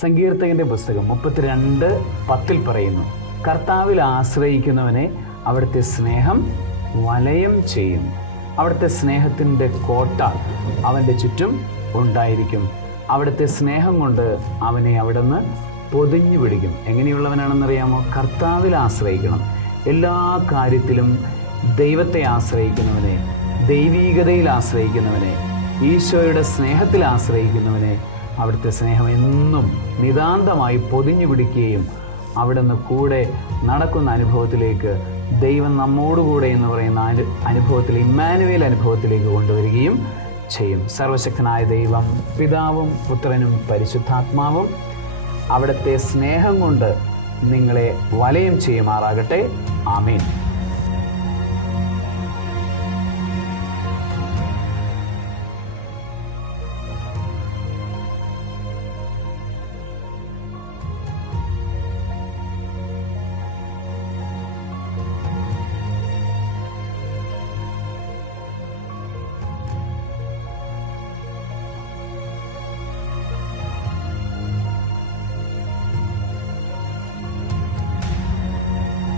സങ്കീർത്തകൻ്റെ പുസ്തകം 32:10 പറയുന്നു, കർത്താവിൽ ആശ്രയിക്കുന്നവനെ അവിടുത്തെ സ്നേഹം വലയം ചെയ്യും. അവിടുത്തെ സ്നേഹത്തിൻ്റെ കോട്ട അവൻ്റെ ചുറ്റും ഉണ്ടായിരിക്കും. അവിടുത്തെ സ്നേഹം കൊണ്ട് അവനെ അവിടുന്ന് പൊതിഞ്ഞു പിടിക്കും. എങ്ങനെയുള്ളവനാണെന്നറിയാമോ? കർത്താവിൽ ആശ്രയിക്കണം. എല്ലാ കാര്യത്തിലും ദൈവത്തെ ആശ്രയിക്കുന്നവനെ, ദൈവീകതയിൽ ആശ്രയിക്കുന്നവനെ, ഈശോയുടെ സ്നേഹത്തിൽ ആശ്രയിക്കുന്നവനെ അവിടുത്തെ സ്നേഹം എന്നും നിതാന്തമായി പൊതിഞ്ഞു പിടിക്കുകയും അവിടുന്ന് കൂടെ നടക്കുന്ന അനുഭവത്തിലേക്ക്, ദൈവം നമ്മോടുകൂടെ എന്ന് പറയുന്ന അനുഭവത്തിൽ, ഇമ്മാനുവേൽ അനുഭവത്തിലേക്ക് കൊണ്ടുവരികയും ചെയ്യും. സർവശക്തനായ ദൈവം, പിതാവും പുത്രനും പരിശുദ്ധാത്മാവും അവിടുത്തെ സ്നേഹം കൊണ്ട് നിങ്ങളെ വലയം ചെയ്യുമാറാകട്ടെ. ആമേൻ.